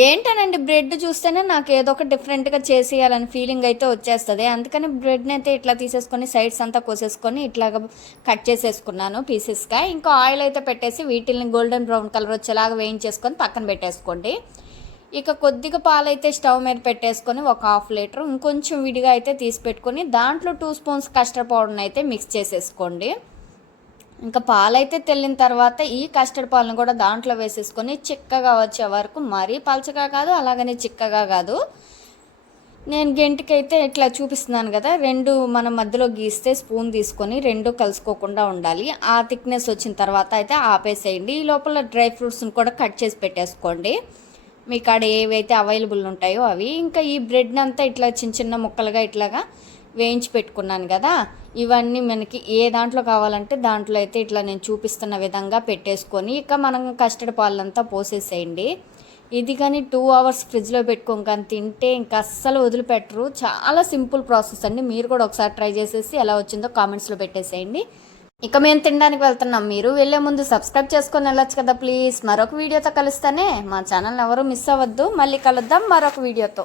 ఏంటనండి bread చూస్తేనే నాకు ఏదో ఒక డిఫరెంట్గా చేసేయాలని ఫీలింగ్ అయితే వచ్చేస్తుంది. అందుకని బ్రెడ్ని అయితే ఇట్లా తీసేసుకొని సైడ్స్ అంతా కోసేసుకొని ఇట్లాగా కట్ చేసేసుకున్నాను పీసెస్గా. ఇంకా ఆయిల్ అయితే పెట్టేసి వీటిని గోల్డెన్ బ్రౌన్ కలర్ వచ్చేలాగా వేయించేసుకొని పక్కన పెట్టేసుకోండి. ఇక కొద్దిగా పాలైతే స్టవ్ మీద పెట్టేసుకొని ఒక 1/2 లీటర్ ఇంకొంచెం విడిగా అయితే తీసి పెట్టుకొని దాంట్లో 2 స్పూన్స్ కస్టర్డ్ పౌడర్ని అయితే మిక్స్ చేసేసుకోండి. ఇంకా పాలైతే తెల్లిన తర్వాత ఈ కస్టర్డ్ పాలను కూడా దాంట్లో వేసేసుకొని చిక్కగా వచ్చే వరకు మరీ పలచగా కాదు, అలాగనే చిక్కగా కాదు. నేను గెంటికైతే ఇట్లా చూపిస్తున్నాను కదా, రెండు మనం మధ్యలో గీస్తే స్పూన్ తీసుకొని రెండు కలుసుకోకుండా ఉండాలి. ఆ థిక్నెస్ వచ్చిన తర్వాత అయితే ఆపేసేయండి. ఈ లోపల డ్రై ఫ్రూట్స్ని కూడా కట్ చేసి పెట్టేసుకోండి, మీ కాడ ఏవైతే అవైలబుల్ ఉంటాయో అవి. ఇంకా ఈ బ్రెడ్ని అంతా ఇట్లా చిన్న చిన్న ముక్కలుగా ఇట్లాగా వేయించి పెట్టుకున్నాను కదా, ఇవన్నీ మనకి ఏ దాంట్లో కావాలంటే దాంట్లో అయితే ఇట్లా నేను చూపిస్తున్న విధంగా పెట్టేసుకొని ఇక మనం కస్టర్డ్ పాలంతా పోసేసేయండి. ఇది కానీ 2 అవర్స్ ఫ్రిడ్జ్లో పెట్టుకొని కానీ తింటే ఇంకా అస్సలు వదిలిపెట్టరు. చాలా సింపుల్ ప్రాసెస్ అండి. మీరు కూడా ఒకసారి ట్రై చేసేసి ఎలా వచ్చిందో కామెంట్స్లో పెట్టేసేయండి. ఇక మేము తినడానికి వెళ్తున్నాం, మీరు వెళ్ళే ముందు సబ్స్క్రైబ్ చేసుకొని వెళ్ళొచ్చు కదా ప్లీజ్. మరొక వీడియోతో కలుస్తానే, మా ఛానల్ ఎవరు మిస్ అవ్వద్దు. మళ్ళీ కలుద్దాం మరొక వీడియోతో.